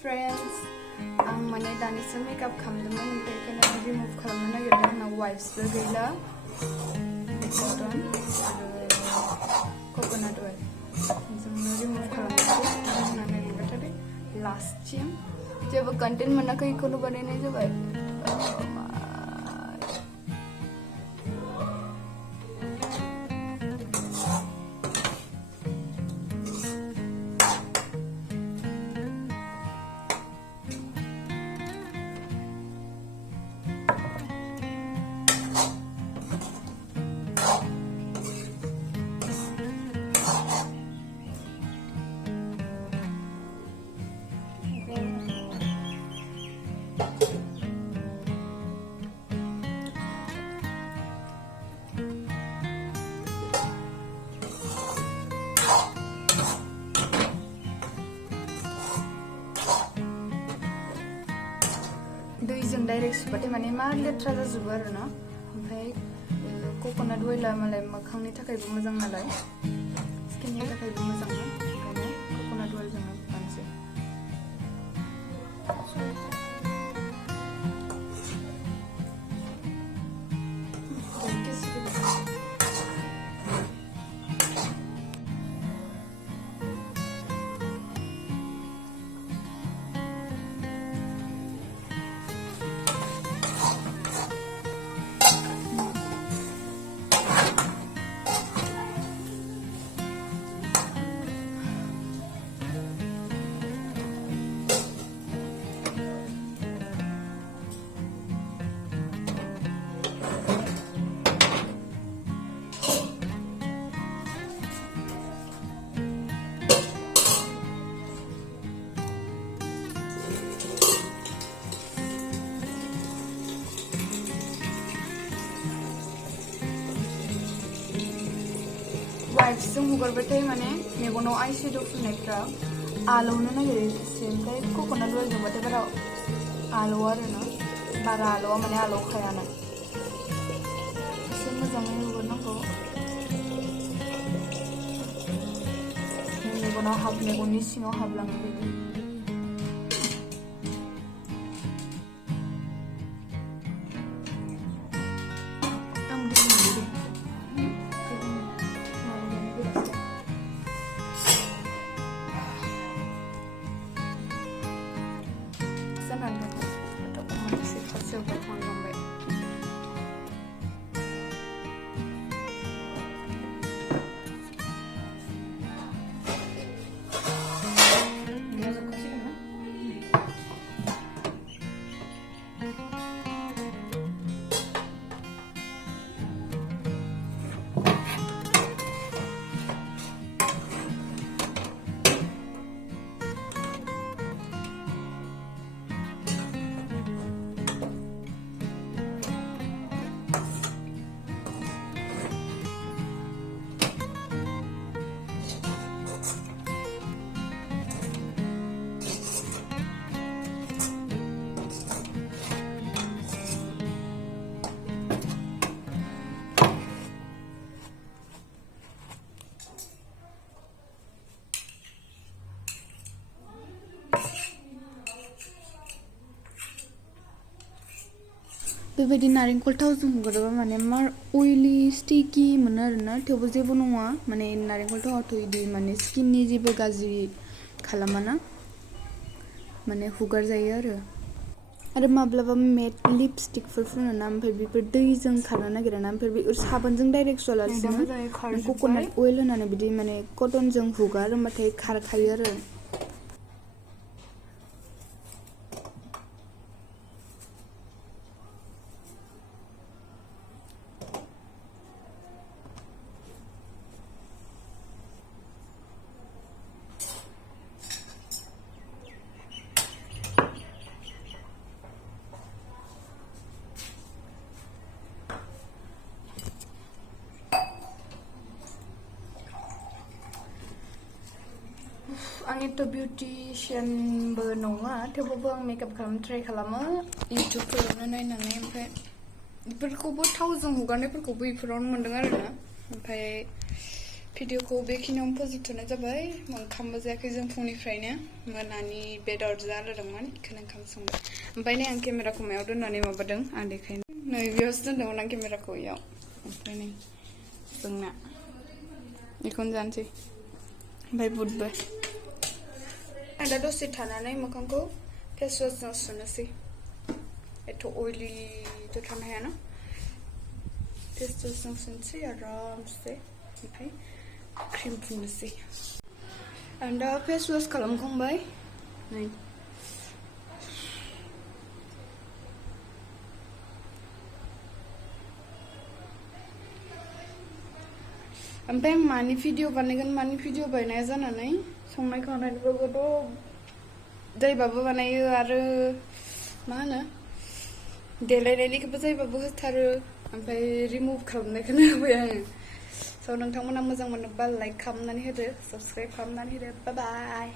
friends, ang mane danis sa makeup kamdaman oमफ्राय kana remove खालामनो नागिरदों आंना wipesबो गैला cotton coconut oil जों remove खालामनोसै होननानै लिरबाथाय lastसिम जेबो content मोनाखै इखौनो बानायनाय जाबाय दैजों डाइरेक्ट सुबाथाय माने मा लेथ्रा जाजोबो आरो ना ओमफ्राय कोकोनाट अइलआ मालाय मोखांनि थाखायबो मोजां नालाय स्किननि थाखायबो मोजां ना ओंखायनो कोकोनाट अइलजोंनो फुनसै वाइप्सजों हुगारबाथाय माने मेगनाव आइ शेड' फुननायफ्रा आलौनो नागिरो एसे ओमफ्राय कोकोनाट अइलजोंबाथाय बारा आलौआ आरोना बारा आलौआ माने आलौखायानो एसे मोजाङै हुगारनांगौ मेगनाव मेगननि सिङाव हाबलाङो बायदि बेबायदि नारेंखल थावजों हुगारोबा माने मार अइली स्टिकी मोनो आरोना थेवबो जेबो नङा माने नारेंखल थावाथ' इदि माने स्किननि जेबो गाज्रि खालामाना माने हुगार जायो आरो माब्लाबा मेट लिपस्टिकफोर फुनो ना ओमफ्राय बेफोर दैजों खारनो नागिरा ना ओमफ्राय बे साबोनजों डाइरेक्ट सुवालासिनो कोकोनाट अइल होनानै बिदि माने कटनजों हुगार होमबाथाय खारखायो आरो आंनिथ' बिउटिशियानबो नङा थेवबाबो आं मेकआप खालामनो ट्राइ खालामो इउटिउबफोरावनो नायनानै ओमफ्राय बेफोरखौबो थावजों हुगारनायफोरखौबो बेफोरावनो मोन्दों आरोना ओमफ्राय भिडिअखौ बेखिनियावनो फोजोबथ'नाय जाबाय ओंखामबो जायाखै जों फुंनिफ्रायनो मोनानि बेदर जादोंमोन बेखौनो ओंखाम संबाय ओमफ्राय नै आं केमेराखौ मायाव दोननानै माबादों आं देखायनो नै बेयावसो दोनदोंमोन आं केमेराखौ इयाव ओमफ्राय नै जोंना बेखौनो जानोसै ओमफ्राय बुटबो आं दा दसे थानानै मोखांखौ फेस वाशजों सुनोसै एथ' अइलिथ' थानो हायाना फेस वाशजों सुनोसै आरामसे ओमफ्राय क्रिम फुननोसै आं दा फेस वाश खालामखांबाय नै ओमफ्राय आं मानि भिडिअ बानायगोन मानि भिडिअ बानाया जानानै संनाय खावनायफोरखौथ' जायबाबो बानायो आरो मा होनो देलायनायनिखौबो जायबाबो होथारो ओमफ्राय रिमुभ खालामनायखौनो होबाय आङो स' नोंथांमोना मोजां मोनोबा लाइक खालामनानै होदो साबस्क्राइब खालामनानै होदो बाय बाय